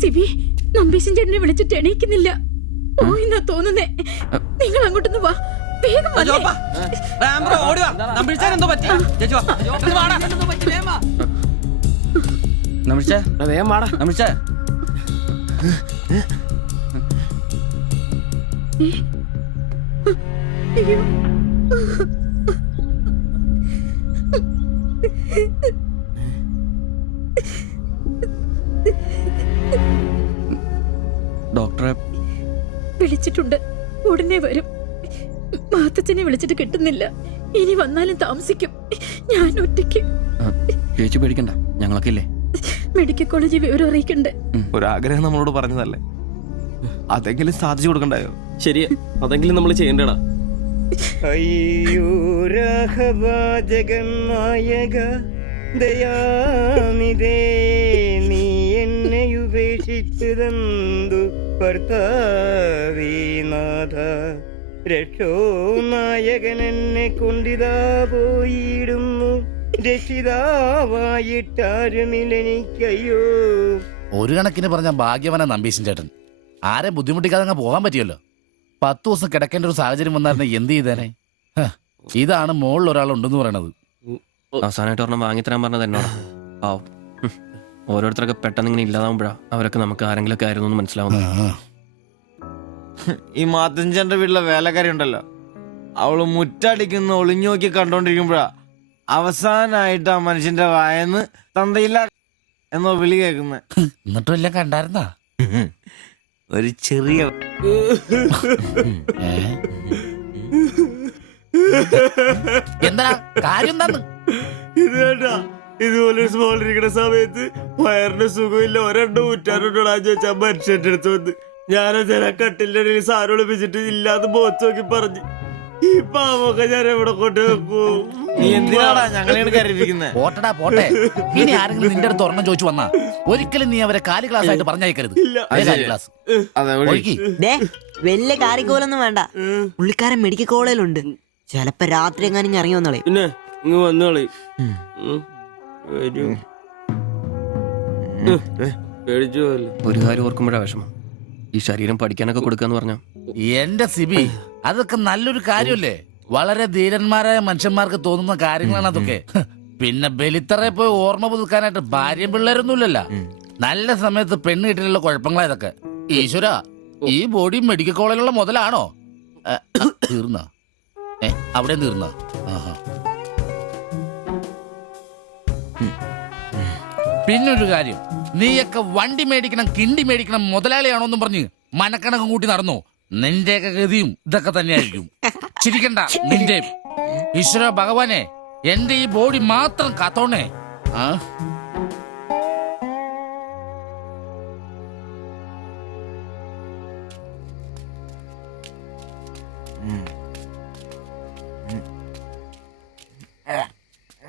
സിബി, നമ്പീശൻ ചേട്ടനെ വിളിച്ചിട്ട് എണീക്കുന്നില്ല. പോയിന്നാ തോന്നുന്നേ. നിങ്ങൾ അങ്ങോട്ടൊന്ന് വാ, വേഗം ഡോക്ടറെ വിളിച്ചിട്ടുണ്ട്, ഉടനെ വരും. മാത്തച്ഛനെ വിളിച്ചിട്ട് കിട്ടുന്നില്ല. ഇനി വന്നാലും താമസിക്കും. ഞാൻ ഒറ്റയ്ക്ക്. ചേച്ചി പേടിക്കണ്ട, ഞങ്ങളൊക്കെ ഇല്ലേ. മെഡിക്കൽ കോളേജിൽ വിവരം അറിയിക്കണ്ടേ? ഒരാഗ്രഹം നമ്മളോട് പറഞ്ഞതല്ലേ, അതെങ്കിലും സാധിച്ചു കൊടുക്കണ്ടായോ? ശരിയാ, അതെങ്കിലും നമ്മൾ ചെയ്യണ്ടടാ. അയ്യോ രാഘവാജകനായക ദയാനിധേ, നീ എന്നെ ഉപേക്ഷിച്ചതെന്തു ഭർത്താവീനാഥ. രക്ഷോ നായകൻ എന്നെ കൊണ്ടിതാ പോയിടുന്നു, രക്ഷിതാവായിട്ടാരുമില്ലെനിക്കയ്യോ. ഒരു കണക്കിന് പറഞ്ഞ ഭാഗ്യവന നമ്പീശൻ ചേട്ടൻ. ആരെ ബുദ്ധിമുട്ടിക്കാതെ അങ്ങ് പോകാൻ പറ്റിയല്ലോ. 10 ദിവസം കിടക്കേണ്ട ഒരു സാഹചര്യം വന്നായിരുന്നു, എന്ത് ചെയ്തേനെ? ഇതാണ് മോളിൽ ഒരാളുണ്ടെന്ന് പറയണത്. അവസാനമായിട്ട് ഒരെണ്ണം വാങ്ങിത്തരാൻ പറഞ്ഞത് എന്നോടാ. ആവും, ഓരോരുത്തരൊക്കെ പെട്ടെന്ന് ഇങ്ങനെ ഇല്ലാതാവുമ്പോഴാ അവരൊക്കെ നമുക്ക് ആരെങ്കിലും ഒക്കെ ആയിരുന്നു മനസ്സിലാവുന്നത്. ഈ മാത്തഞ്ചന്റെ വീട്ടിലെ വേലക്കാരി ഉണ്ടല്ലോ, അവള് മുറ്റടിക്കുന്ന ഒളിഞ്ഞു നോക്കി കണ്ടോണ്ടിരിക്കുമ്പോഴാ അവസാനായിട്ട് ആ മനുഷ്യന്റെ വായന്ന് തന്തയില്ല എന്നോ വിളി കേൾക്കുന്നത്. എന്നിട്ടും എല്ലാം കണ്ടായിരുന്നാ? ഒരു ചെറിയ എന്താ കാര്യം? എന്താന്ന് ഇത് കേട്ടാ, ഇതുപോലെ സ്മോൾ ഇരിക്കുന്ന സമയത്ത് വയറിന് സുഖമില്ല, ഒരെണ്ണം ഊറ്റാറുണ്ടോടാന്ന് ചോദിച്ചാ മനുഷ്യന്റെ അടുത്ത് വന്ന് ഞാനതിന കട്ടിലിന്റെ ഇടയിൽ സാരം ഒളിപ്പിച്ചിട്ട് ഇല്ലാതെ ബോത്ത് നോക്കി പറഞ്ഞു. ഈ പാവൊക്കെ ഞാൻ എവിടെ കൊണ്ട് വെക്കൂ? നീ എന്തിനാടാ ഞങ്ങളെയാണ് കരയിപ്പിക്കുന്നത്? പോട്ടടാ പോട്ടെ. ഇനി ആരെങ്കിലും നിന്റെ അടുത്ത് ഒരെണ്ണം ചോദിച്ചു വന്നാ ഒരിക്കലും നീ അവരെ കാലി ക്ലാസ് ആയിട്ട് പറഞ്ഞയക്കരുത്. ക്ലാസ് വലിയ കാരിക്കോലൊന്നും വേണ്ട. പുള്ളിക്കാരൻ മെഡിക്കൽ കോളേജിലുണ്ട്. ചിലപ്പോ രാത്രി എങ്ങാനും ഇറങ്ങി വന്നോളെ. പിന്നെ ഇങ്ങ് വന്നോളി. പേടിച്ചു പോയല്ലോ. ഒരു കാര്യം ഓർക്കുമ്പോഴാ വിഷമം, ഈ ശരീരം പഠിക്കാനൊക്കെ കൊടുക്കാന്ന് പറഞ്ഞാ. എന്റെ സിബി, അതൊക്കെ നല്ലൊരു കാര്യമല്ലേ? വളരെ ധീരന്മാരായ മനുഷ്യന്മാർക്ക് തോന്നുന്ന കാര്യങ്ങളാണ് അതൊക്കെ. പിന്നെ ബലിത്തറയെ പോയി ഓർമ്മ പുതുക്കാനായിട്ട് ഭാര്യയും പിള്ളേരൊന്നുമില്ലല്ലോ. നല്ല സമയത്ത് പെണ്ണ് കിട്ടിയുള്ള കുഴപ്പങ്ങളാ ഇതൊക്കെ. ഈശ്വര, ഈ ബോഡി മെഡിക്കൽ കോളേജിലുള്ള മുതലാണോ? തീർന്ന അവിടെ തീർന്ന. പിന്നൊരു കാര്യം, നീയൊക്കെ വണ്ടി മേടിക്കണം, കിണ്ടി മേടിക്കണം, മുതലാളിയാണോന്നും പറഞ്ഞ് മനക്കണക്കും കൂട്ടി നടന്നു. നിന്റെയൊക്കെ ഗതിയും ഇതൊക്കെ തന്നെയായിരിക്കും. ചിരിക്കണ്ട നിന്റെ. ഈശ്വര ഭഗവാനെ, എന്റെ ഈ ബോഡി മാത്രം കാത്തോണേ.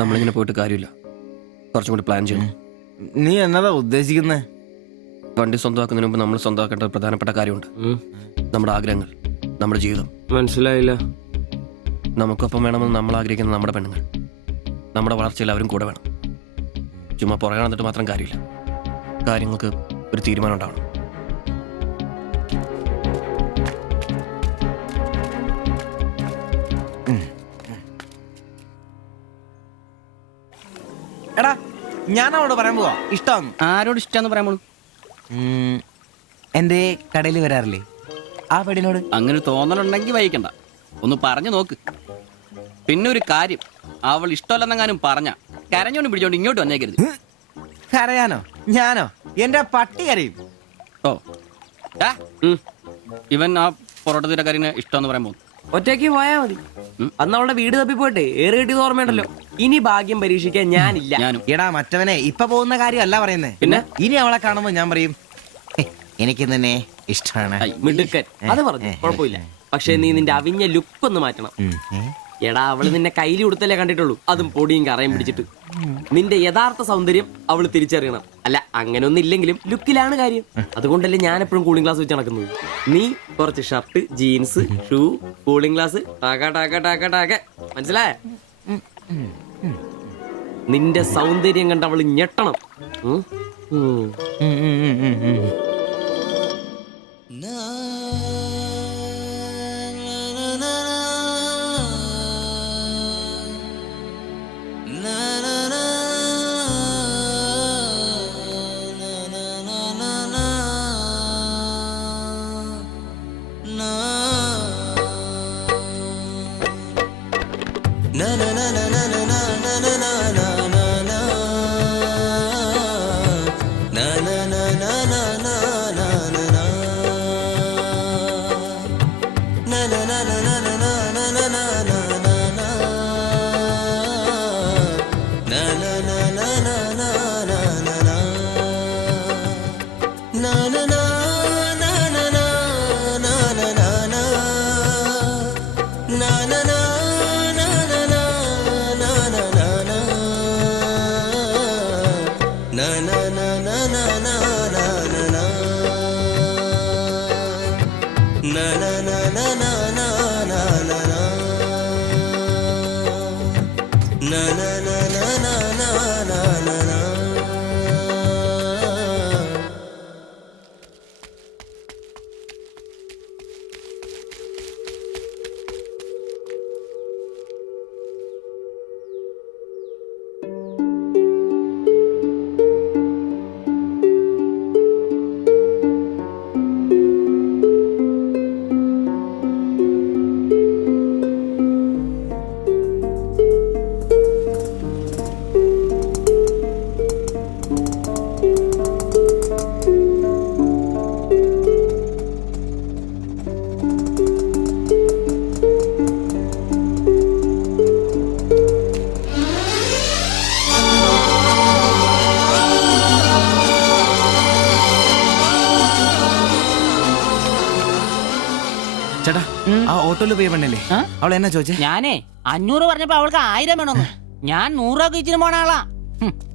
നമ്മളിങ്ങനെ പോയിട്ട് കാര്യമില്ല, കുറച്ചും കൂടി പ്ലാൻ ചെയ്യണം. നീ എന്നതാ ഉദ്ദേശിക്കുന്നേ? വണ്ടി സ്വന്തമാക്കുന്നതിന് മുമ്പ് നമ്മൾ സ്വന്തമാക്കേണ്ട ഒരു പ്രധാനപ്പെട്ട കാര്യമുണ്ട്. നമ്മുടെ ആഗ്രഹങ്ങൾ, നമ്മുടെ ജീവിതം. മനസ്സിലായില്ല. നമുക്കൊപ്പം വേണമെന്ന് നമ്മൾ ആഗ്രഹിക്കുന്ന നമ്മുടെ പെണ്ണുങ്ങൾ. നമ്മുടെ വളർച്ചയിൽ അവരും കൂടെ വേണം. ചുമ്മാ പുറകെ നടന്നിട്ട് മാത്രം കാര്യമില്ല. കാര്യങ്ങൾക്ക് ഒരു തീരുമാനം ഉണ്ടാവണം. എടാ, ഞാൻ അവളോട് പറയാൻ പോവാ ഇഷ്ടം. ആരോട് ഇഷ്ടാന്ന് പറയാൻ പോണു? എന്റെ കടയിൽ വരാറില്ലേ ആ പെടിനോട്? അങ്ങനെ തോന്നലുണ്ടെങ്കിൽ വൈകണ്ട, ഒന്ന് പറഞ്ഞു നോക്ക്. പിന്നെ ഒരു കാര്യം, അവൾ ഇഷ്ടമല്ലെന്നെങ്ങാനും പറഞ്ഞ കരഞ്ഞോണ്ട് പിടിച്ചോണ്ട് ഇങ്ങോട്ട് വന്നേക്കരുത്. കരയാനോ? ഞാനോ? എന്റെ പട്ടി കരയും. ഓ ഇവൻ ആ പൊറോട്ട തീരക്കാരിനെ ഇഷ്ടമെന്ന് പറയാൻ പോകുന്നു. ഒറ്റയ്ക്ക് പോയാ മതി. അന്ന് അവളുടെ വീട് തപ്പി പോട്ടെ, ഏറെ കിട്ടിയത് ഓർമ്മയുണ്ടല്ലോ. ഇനി ഭാഗ്യം പരീക്ഷിക്കാൻ ഞാനില്ല. എടാ മറ്റവനെ, ഇപ്പൊ പോകുന്ന കാര്യമല്ല പറയുന്നേ. പിന്നെ ഇനി അവളെ കാണുമ്പോ ഞാൻ പറയും എനിക്ക് തന്നെ ഇഷ്ടമാണ്. മിടുക്കൻ, അത് പറഞ്ഞു കുഴപ്പമില്ല. പക്ഷെ നീ നിന്റെ അവിഞ്ഞ ലുക്ക് ഒന്ന് മാറ്റണം. എടാ അവള് നിന്നെ കയ്യിൽ കൊടുത്തല്ലേ കണ്ടിട്ടുള്ളൂ, അതും പൊടിയും കറയും പിടിച്ചിട്ട്. നിന്റെ യഥാർത്ഥ സൗന്ദര്യം അവള് തിരിച്ചറിയണം. അല്ല അങ്ങനെയൊന്നും ഇല്ലെങ്കിലും ലുക്കിലാണ് കാര്യം. അതുകൊണ്ടല്ലേ ഞാൻ എപ്പോഴും കൂളിംഗ് ഗ്ലാസ് വെച്ച് നടക്കുന്നത്. നീ കുറച്ച് shirt, jeans, shoe, cooling glass, മനസ്സിലായ? നിന്റെ സൗന്ദര്യം കണ്ട് അവള് ഞെട്ടണം. ഉം? ഉം. ചേട്ടാ ആ ഓട്ടോയിൽ പോയി പെണ്ണല്ലേ അവൾ എന്നാ ചോദിച്ചേ? ഞാനേ 500 പറഞ്ഞപ്പോ അവൾക്ക് 1000 വേണമെന്ന്. ഞാൻ 100 രൂപ ഇച്ചിരി പോണ ആളാ.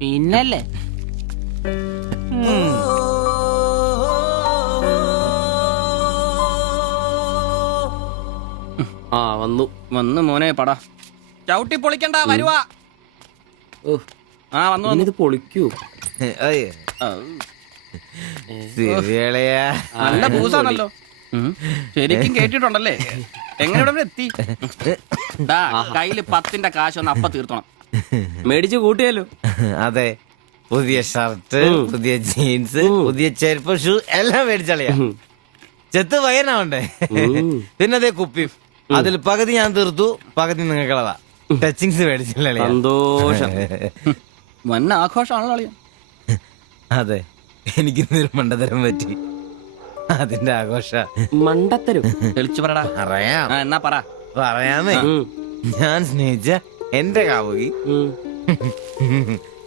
പിന്നല്ലേ ആ വന്നു വന്ന് മോനെ പടാ ചവിട്ടി പൊളിക്കണ്ട വരുവാ. ആ വന്നു വന്നു. ഇത് പൊളിക്കൂ. നല്ല പൂസാണല്ലോ. ശരിക്കും കേട്ടിട്ടുണ്ടല്ലേ? എങ്ങനെ ഇവിടെ എത്തി? കയ്യില് 10ന്റെ കാശ് ഒന്ന് അപ്പ തീർത്തണം. മേടിച്ച് കൂട്ടിയല്ലോ. അതെ, പുതിയ ഷർട്ട്, പുതിയ ജീൻസ്, പുതിയ ചെരുപ്പ്, ഷൂ എല്ലാം മേടിച്ചളിയാ. ചെത്ത് പയ്യനാവണ്ടേ? പിന്നെ അതേ കുപ്പി, അതിൽ പകുതി ഞാൻ തീർത്തു, പകുതി നിങ്ങൾക്കുള്ളതാ. ടച്ചിങ്സ് മേടിച്ചില്ലേ? സന്തോഷം. വന്ന ആഘോഷമാണല്ലോ അളിയാ. അതെ, എനിക്കിന്നൊരു മണ്ടതരം പറ്റി, അതിന്റെ ആഘോഷ. മണ്ടത്തരും തെളിച്ചു പറടാ. പറയാം, എന്നാ പറ. പറയാമേ. ഞാൻ സ്നേഹിച്ച എന്റെ കാമുകി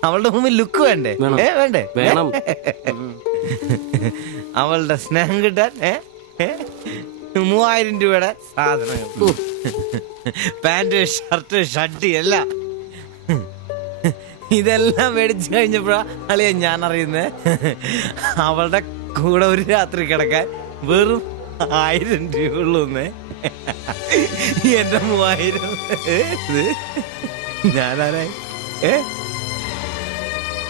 അവളുടെ മുമ്പിൽ ലുക്ക് വേണ്ടേ? വേണ്ടേ? വേണം. അവളുടെ സ്നേഹം കിട്ടാൻ 3000 രൂപയുടെ സാധനങ്ങൾ, പാന്റ്, ഷർട്ട്, ഷഡ്ഡി എല്ലാം. ഇതെല്ലാം മേടിച്ചു കഴിഞ്ഞപ്പോഴാ അളിയ ഞാൻ അറിയുന്നേ, അവളുടെ കൂടെ ഒരു രാത്രി കിടക്കാൻ വെറും 1000 രൂപ ഉള്ളൂന്നേ. എന്റെ 3000 ഞാനാരായി?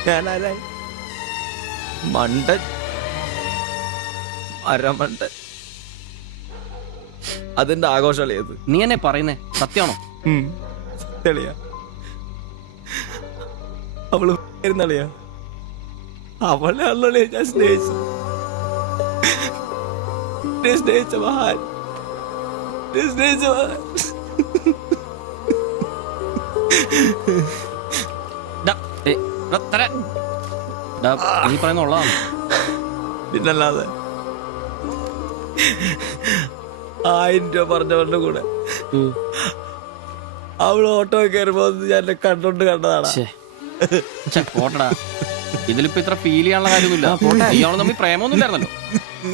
ഞാനാരായി? മണ്ടൻ, അരമണ്ടൻ. അതിന്റെ ആഘോഷളിയത്. നീ എന്നെ പറയുന്നേ സത്യമാണോ? തെളിയാ, അവള് ളിയാ, അവളെ അല്ലേ ഞാൻ സ്നേഹിച്ചു. സ്നേഹിച്ച മഹാൻ, സ്നേഹിച്ച മഹാൻ. നീ പറയുന്ന ഉള്ളതാണ്. പിന്നല്ലാതെ 1000 രൂപ പറഞ്ഞവരുടെ കൂടെ അവള് ഓട്ടോ കയറുമ്പോ ഞാൻ എന്നെ കണ്ടോണ്ട് കണ്ടതാണ്. പോട്ടടാ, ഇതിലിപ്പോ ഇത്ര ഫീൽ ചെയ്യാനുള്ള കാര്യമൊന്നുമില്ല. ഇയാള് തമ്മിൽ പ്രേമൊന്നും ഇല്ലായിരുന്നല്ലോ.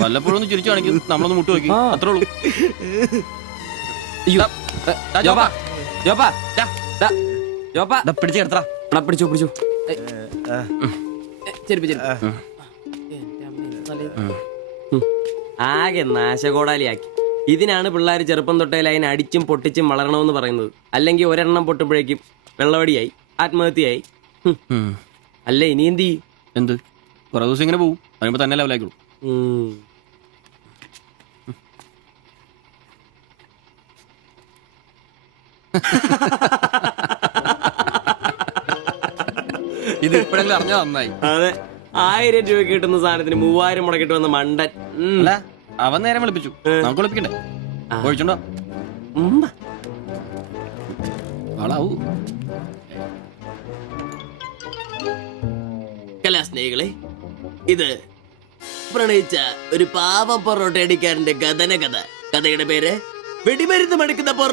വല്ലപ്പോഴും ഒന്ന് ചിരിച്ചു കാണിക്കും, നമ്മളൊന്ന് മുട്ടു നോക്കി, അത്രേ ഉള്ളൂ. ജോപ്പാ ദാ, ദാ. ജോപ്പാ പിടിച്ചു കിടത്തറ. എടാ, പിടിച്ചോ പിടിച്ചോ ചെരുപ്പ് ചെരുപ്പ് ആകെ നാശകോടാലിയാക്കി. ഇതിനാണ് പിള്ളേർ ചെറുപ്പം തൊട്ടേ ലൈൻ അടിച്ചും പൊട്ടിച്ചും വളരണമെന്ന് പറയുന്നത്. അല്ലെങ്കിൽ ഒരെണ്ണം പൊട്ടുമ്പോഴേക്കും വെള്ളവടിയായി, ആത്മഹത്യയായി. അല്ല ഇനി എന്ത് ചെയ്യും? എന്ത് കുറെ ദിവസം ഇങ്ങനെ പോവും, പറയുമ്പോ തന്നെ ലെവലായിക്കോളൂ. ഇത് ഇപ്പോഴെങ്കിലും അറിഞ്ഞാ നന്നായി. അതെ, 1000 രൂപ കിട്ടുന്ന സാധനത്തിന് 3000 മുടക്കിട്ട് വന്ന മണ്ടൻ. അല്ല അവൻ നേരം വിളിപ്പിച്ചു, നമുക്ക് വിളിപ്പിക്കണ്ടേ? ഒഴിച്ചുണ്ടോ ആളാവൂ. കലാസ്നേഹികളെ, ഇത് പ്രണയിച്ച ഒരു പാവം പൊറോട്ട അടിക്കാരന്റെ കഥന കഥ. കഥയുടെ പേര് വെടിമരുന്ന് മടുക്കുന്ന പൊറോട്ട.